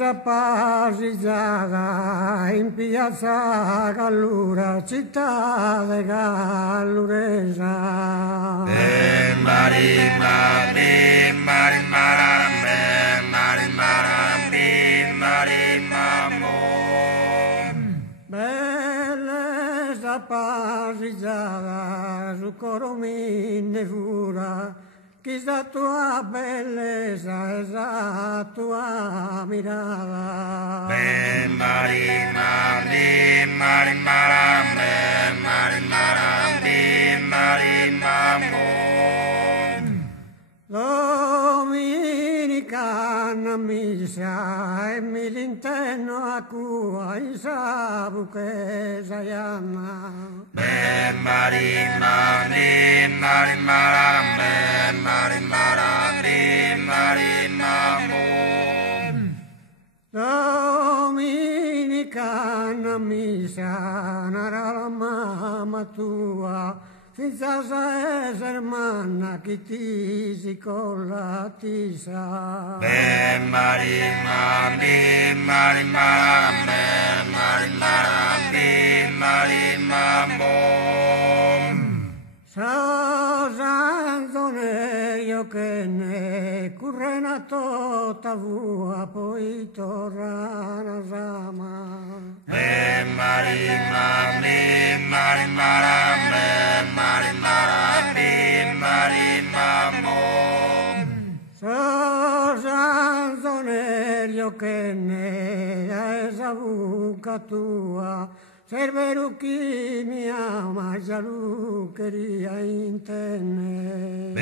Bellezza paesaggiata in piazza Gallura, città de Galluresa. Bellezza paesaggiata su coromine fura, chissà tua bellezza, esa tua mirada. Dominicana misa e mi l'interno a cua in sabu che sayana. Dominicana misa nara la mamma tua, senza essere manna che ti si colla ti sa. Io che ne currena tutta vua poi torna sama. Io che ne esa buca tua, serve chi mi ama, già lui queria intendere.